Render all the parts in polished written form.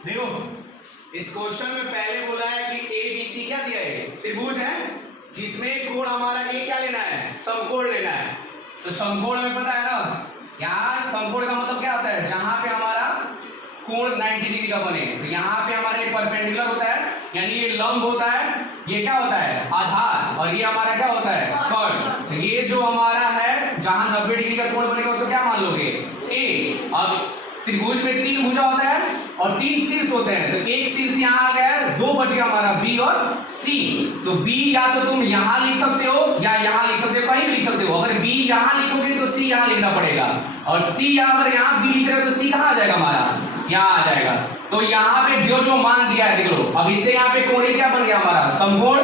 देखो इस क्वेश्चन में पहले बोला है कि ABC क्या दिया है, त्रिभुज है जिसमें कोण हमारा ए क्या लेना है, समकोण लेना है। तो समकोण में पता है ना, यहाँ समकोण का मतलब क्या होता है, जहां पे हमारा कोण 90 डिग्री का बने। तो यहाँ पे हमारा एक परपेंडिकुलर होता है, यानी ये लंब होता है, ये क्या होता है आधार, और ये हमारा क्या होता है कर्ण। तो ये जो हमारा है जहां 90 डिग्री का कोण बनेगा उसको क्या मान लोगे ए। अब त्रिभुज में 3 भुजा होता है और 3 शीर्ष होते हैं। तो एक शीर्ष यहाँ आ गया है, 2 बच गया हमारा बी और सी। तो बी या तो तुम यहाँ लिख सकते हो या यहाँ लिख सकते हो, कहीं भी लिख सकते हो। अगर बी यहाँ लिखोगे तो सी यहाँ लिखना पड़ेगा, और सी अगर यहाँ बी लिख रहे हो तो सी कहाँ आ जाएगा हमारा, यहाँ आ जाएगा। तो यहाँ पे जो जो मान दिया है देख लो। अब इससे यहाँ पे कोण क्या बन गया हमारा समकोण।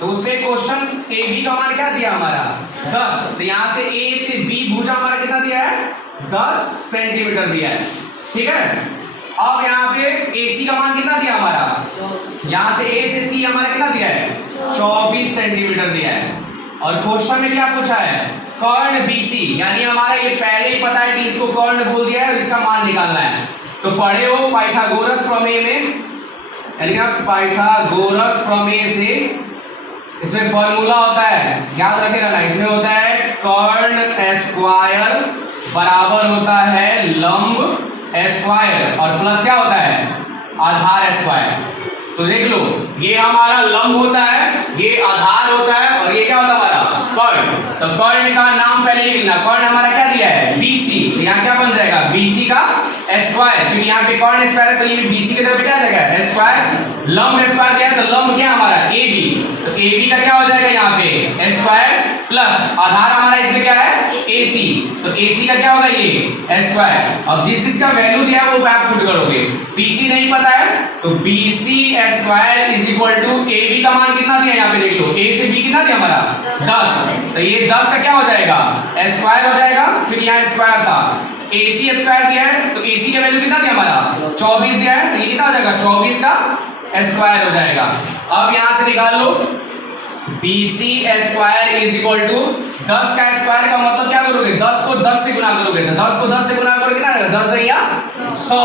तो उसमें क्वेश्चन ए बी का मान क्या दिया हमारा 10। तो यहाँ से ए से बी भुजा हमारा कितना दिया है 10 सेंटीमीटर दिया है, ठीक है। अब यहाँ पे AC का मान कितना दिया हमारा, यहाँ से A से C हमारा कितना दिया है 24 सेंटीमीटर दिया है। और क्वेश्चन में क्या पूछा है कर्ण BC, यानी हमारा ये पहले ही पता है कि इसको कर्ण बोल दिया है और इसका मान निकालना है। तो पढ़े हो पाइथागोरस प्रमेय में, यानी पाइथागोरस प्रमेय से इसमें फॉर्मूला होता है, याद रखेगा ना, इसमें होता है कर्ण स्क्वायर बराबर होता है लंब स्क्वायर और प्लस क्या होता है आधार स्क्वायर। तो देख लो ये हमारा लंब होता है, ये आधार होता है, और ये क्या होता है हमारा कर्ण। तो कर्ण का नाम पहले लिखना, कर्ण हमारा क्या दिया है BC। तो यहाँ क्या बन जाएगा BC का स्क्वायर, क्योंकि यहाँ पे कर्ण स्क्वायर है तो ये BC की तरफ क्या जाएगा स्क्वायर। लंब स्क्वायर दिया है तो लंब क्या हमारा AB। तो AB का क्या हो जाएगा यहाँ पे स्क्वायर प्लस आधार हमारा इसमें क्या है AC। तो AC का क्या होगा ये स्क्वायर। अब जिस चीज का वैल्यू दिया है वो आप पुट करोगे। BC नहीं पता है तो BC square is equal to AB का मान कितना दिया यहाँ पे देख लो, A से B कितना दिया हमारा 10। तो ये 10 का क्या हो जाएगा स्क्वायर हो जाएगा, फिर यहाँ स्क्वायर था AC स्क्वायर दिया है तो AC का वैल्यू कितना दिया हमारा 24 दिया है, तो ये कितना हो जाएगा 24 का स्क्वायर हो जाएगा। अब यहाँ से निकाल लो BC square is equal to 10 का स्क्वायर का मतलब क्या करोगे 10 को 10 से गुना करोगे। तो 10 को 10 से गुना करोगे कितना आएगा 10 या 100।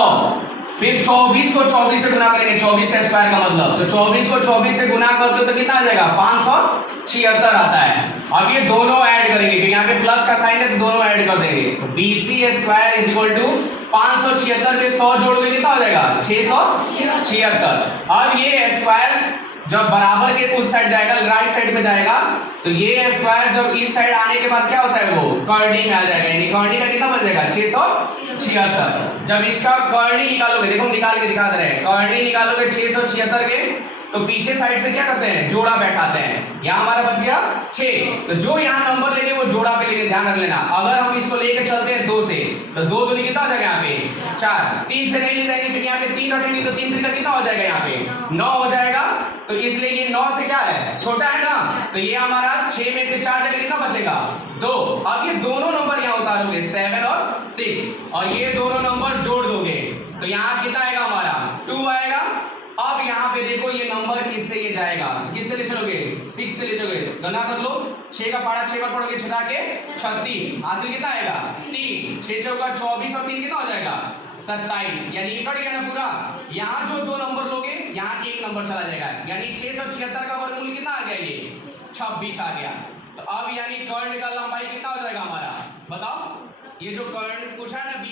फिर 24 को 24 से गुना करेंगे, 24 का स्क्वायर का मतलब। तो 24 को 24 से गुना करते हो तो कितना आ जाएगा 576 आता है। अब ये दोनों ऐड करेंगे क्योंकि यहाँ पे प्लस का साइन है तो दोनों ऐड कर देंगे। तो BC square is equal to 576 पे 100 जोड़ोगे कितना हो जाएगा 676। अब ये स्क्वायर जब बराबर के उस साइड जाएगा राइट साइड में जाएगा तो ये स्क्वायर जब इस साइड आने के बाद क्या होता है वो कर्णी में आ जाएगा, यानी कर्णी का कितना बन जाएगा 676। जब इसका कर्णी निकालोगे, देखो निकाल के दिखा दे रहे हैं, कर्णी निकालोगे 676 के तो पीछे साइड से क्या करते हैं जोड़ा बैठाते हैं। यहाँ हमारा बच गया 6, तो जो यहाँ नंबर लेंगे वो जोड़ा पे लेके ध्यान रख लेना। अगर हम इसको लेके चलते हैं 2 से तो 2 दूनी कितना हो जाएगा यहाँ पे 4, 3 से नहीं ले जाएंगे क्योंकि यहाँ पे 3 रखेंगे तो 3 का कितना हो जाएगा यहाँ पे 9 हो जाएगा। तो इसलिए ये 9 से क्या है छोटा है ना, तो ये हमारा 6 में से 4 जगह कितना बचेगा 2। अब ये दोनों नंबर यहाँ उतारोगे 7 और 6 और ये दोनों नंबर जोड़ दोगे तो यहाँ कितना आएगा हमारा 2 आएगा। अब यहाँ पे देखो ये नंबर किससे ये जाएगा, किससे ले चलोगे 6 से ले चलोगे। गणना कर लो 6 का पारा 6 बार पढ़ोगे 6 के 36, हासिल कितना आएगा 3, 6 चौका 24 और 3 कितना हो जाएगा 27, यानी ये कट गया ना पूरा। यहाँ जो 2 नंबर लोगे यहाँ 1 नंबर चला जाएगा, यानी 676 का वर्गमूल कितना आ गया ये 26 आ गया। तो अब यानी कर्ण का लंबाई कितना हो जाएगा हमारा बताओ, ये जो कर्ण पूछा है ना